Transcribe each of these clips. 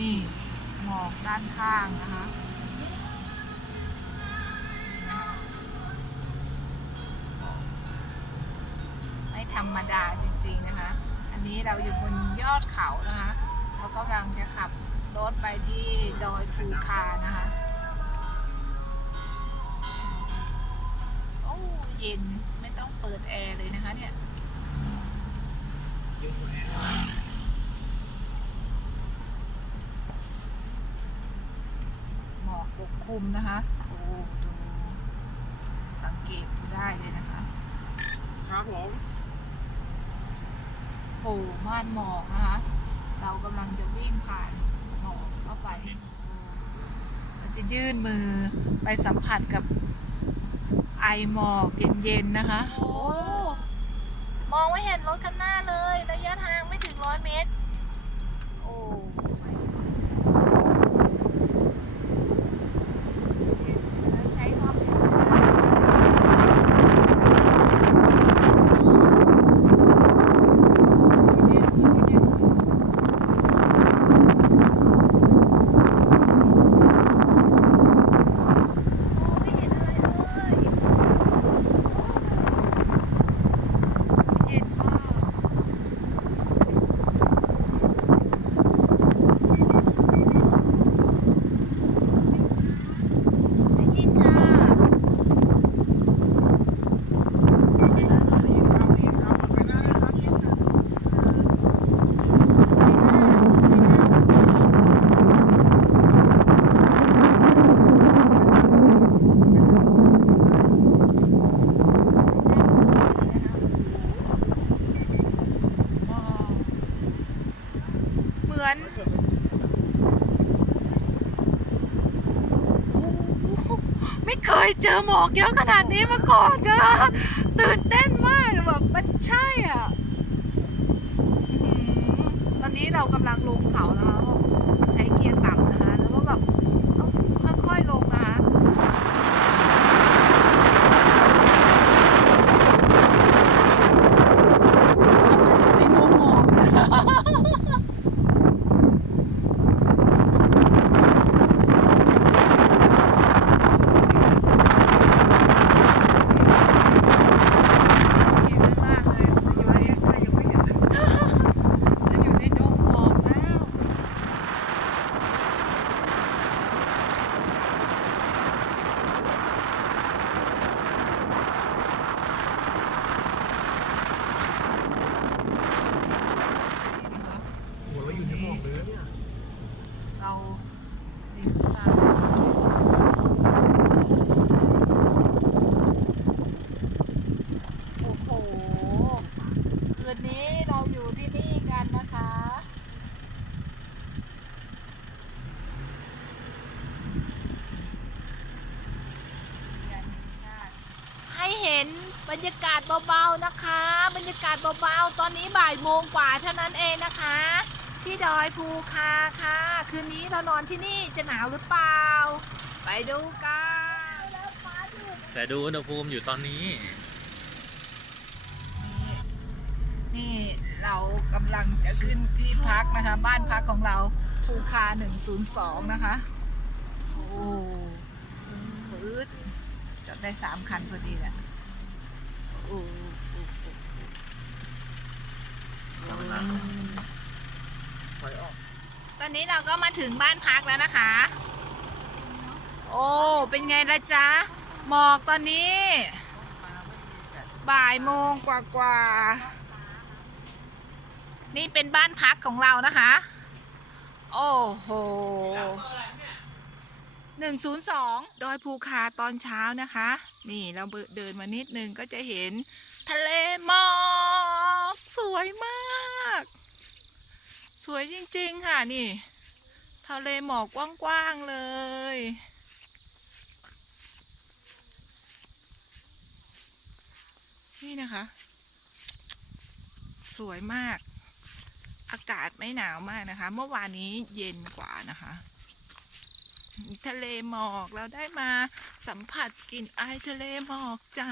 นี่หมอกด้านข้างนะคะไม่ธรรมดาจริงๆนะคะ อันนี้เราอยู่บนยอดเขานะคะเรากำลังจะขับรถไปที่ดอยภูคานะคะโอ้เย็นไม่ต้องเปิดแอร์เลยนะคะเนี่ย หมอกปก คลุมนะคะ โอ้ดูสังเกตดูได้เลยนะคะ ครับผมโผล่ม่านหมอกนะคะ เรากำลังจะวิ่งผ่านหมอกเข้าไป เราจะยื่นมือไปสัมผัสกับไอหมอกเย็นๆนะคะ โอ้ มองไม่เห็นรถข้างหน้าเลย ระยะทางไม่ถึงร้อยเมตร โอ้ใช้ความเร็ว เย็นมือเย็นมือโอ้ไม่เห็นอะไรเลยเย็นมากได้ยินค่ะ ดีครับดีครับเปิดไฟหน้าด้วยครับ เหมือน ไม่เคยเจอหมอกเยอะขนาดนี้มาก่อนนะตื่นเต้นมากแบบมันใช่อะอื้อตอนนี้เรากำลังลงเขานะคะใช้เกียร์ต่ำนะคะ แล้วก็แบบต้องค่อยๆลงนะคะ เข้ามาอยู่ในโนมหมอกนะคะ เก่งมากเลยอยู่ในยังไม่เห็นจะอยู่ในโดมหมอกแล้ว โอ้เราอยู่ในหมอกเลยนะเนี่ย เราเลี้ยวซ้ายโอ้โห คืนนี้เราอยู่ที่นี่กันนะคะ ให้เห็นบรรยากาศเบาๆนะคะ บรรยากาศเบาๆ ตอนนี้บ่ายโมงกว่าเท่านั้นเองนะคะ ที่ดอยภูคาค่ะ คืนนี้เรานอนที่นี่จะหนาวหรือเปล่า ไปดูกันแต่ดูอุณหภูมิอยู่ตอนนี้ นี่เรากำลังจะขึ้นที่พักนะคะ บ้านพักของเราภูคา 102 นะคะ โอ้ปื๊ดจอดได้สามคันพอดีแหละโอ้โอ้โอ้ไฟออกตอนนี้เราก็มาถึงบ้านพักแล้วนะคะ โอ้ เป็นไงละจ๊ะ หมอกตอนนี้ บ่ายโมงกว่ากว่าๆนี่เป็นบ้านพักของเรานะคะ โอ้โห หนึ่งศูนย์สองดอยภูคาตอนเช้านะคะ นี่เราเดินมานิดนึงก็จะเห็น ทะเลหมอกสวยมาก สวยจริงๆค่ะนี่ ทะเลหมอกกว้างๆเลยนี่นะคะ สวยมาก อากาศไม่หนาวมากนะคะ เมื่อวานนี้เย็นกว่านะคะ ทะเลหมอกเราได้มาสัมผัสกลิ่นไอทะเลหมอกจ้า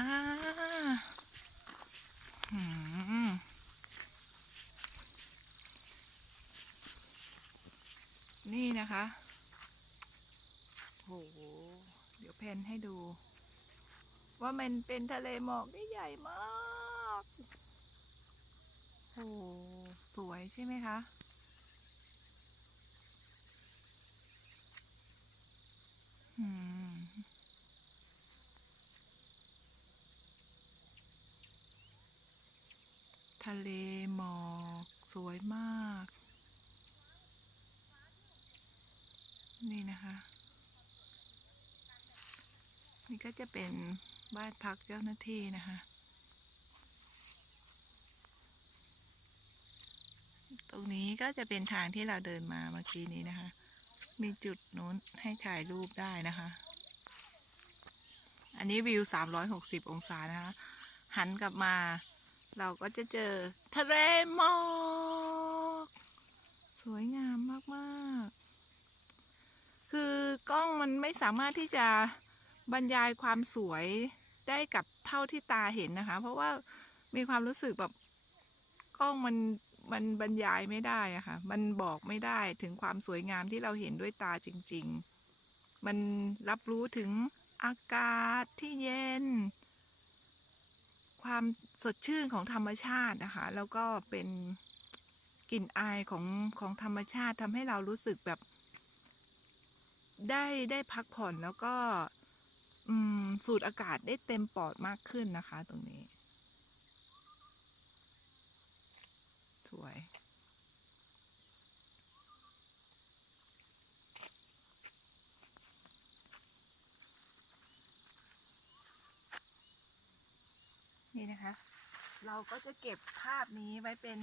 หนี่นะคะโหเดี๋ยวเพนให้ดู ว่ามันเป็นทะเลหมอกที่ใหญ่มากโอ้สวยใช่ไหมคะ อืม ทะเลหมอกสวยมาก นี่นะคะ นี่ก็จะเป็นบ้านพักเจ้าหน้าที่นะคะ ตรงนี้ก็จะเป็นทางที่เราเดินมาเมื่อกี้นี้นะคะ มีจุดนู้นให้ถ่ายรูปได้นะคะ อันนี้วิว 360 องศานะคะ หันกลับมา เราก็จะเจอทะเลหมอก สวยงามมากๆ คือกล้องมันไม่สามารถที่จะบรรยายความสวยได้กับเท่าที่ตาเห็นนะคะ เพราะว่ามีความรู้สึกแบบกล้องมัน มันบรรยายไม่ได้อะค่ะ มันบอกไม่ได้ถึงความสวยงามที่เราเห็นด้วยตาจริง ๆ มันรับรู้ถึงอากาศที่เย็น ความสดชื่นของธรรมชาตินะคะ แล้วก็เป็นกลิ่นอายของของธรรมชาติทำให้เรารู้สึกแบบ ได้ได้พักผ่อนแล้วก็สูดอากาศได้เต็มปอดมากขึ้นนะคะ ตรงนี้ วย นี่นะคะ เราก็จะเก็บภาพนี้ไว้เป็น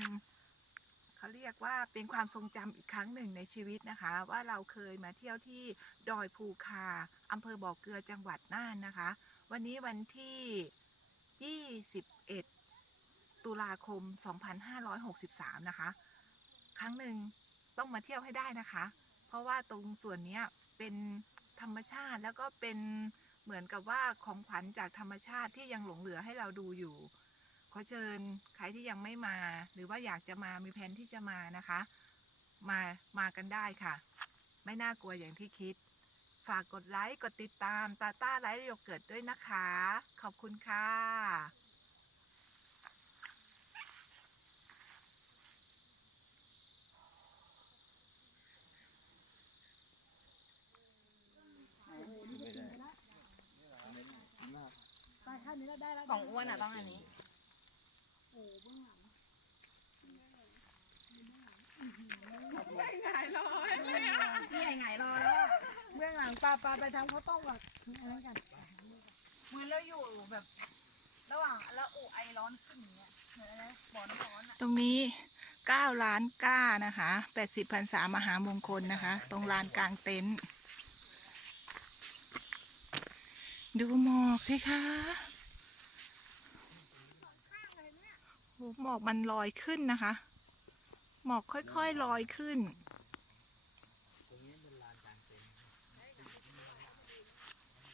เขาเรียกว่าเป็นความทรงจำอีกครั้งหนึ่งในชีวิตนะคะ ว่าเราเคยมาเที่ยวที่ดอยภูคาอำเภอบ่อเกลือจังหวัดน่านนะคะ วันนี้วันที่ 21 ตุลาคม 2563 นะคะ ครั้งหนึ่งต้องมาเที่ยวให้ได้นะคะ เพราะว่าตรงส่วนนี้เป็นธรรมชาติแล้วก็เป็นเหมือนกับว่าของขวัญจากธรรมชาติที่ยังหลงเหลือให้เราดูอยู่ ขอเชิญใครที่ยังไม่มา หรือว่าอยากจะมามีแผนที่จะมานะคะ มามากันได้ค่ะ ไม่น่ากลัวอย่างที่คิด ฝากกดไลค์ กดติดตามตาต้าไลฟ์โยเกิร์ตด้วยนะคะ ขอบคุณค่ะ ของอ้วนอะต้องอันนี้พี่ใหญ่ไงรอแล้วอะเบื้องหลังปลาปลาไปทำข้าวต้มกับอันนั้นกันเหมือนเราอยู่แบบ ระหว่างแล้วโอไอร้อนขึ้นอย่างเงี้ยเหมือนอะไรบ่อน้ำร้อนอะตรงนี้9ล้านกล้านะคะ80พรรษามหามงคลนะคะ ตรงลานกลางเต็นท์ดูหมอกสิคะโหมอกมันลอยขึ้นนะคะ หมอกค่อยๆลอยขึ้น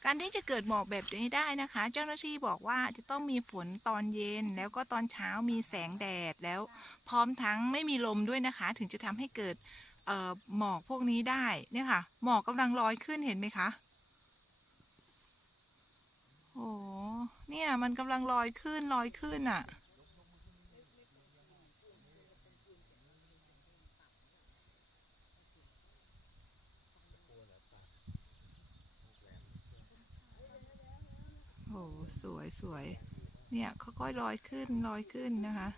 การที่จะเกิดหมอกแบบนี้ได้นะคะ เจ้าหน้าที่บอกว่าจะต้องมีฝนตอนเย็น แล้วก็ตอนเช้ามีแสงแดดแล้วพร้อมทั้งไม่มีลมด้วยนะคะ ถึงจะทำให้เกิดเอหมอกพวกนี้ได้เนี่ยค่ะ หมอกกำลังลอยขึ้นเห็นไหมคะโอ้เนี่ยมันกำลังลอยขึ้นลอยขึ้นอะอ้ สวยสวยเนี่ยค่อยๆลอยขึ้นลอยขึ้นนะคะ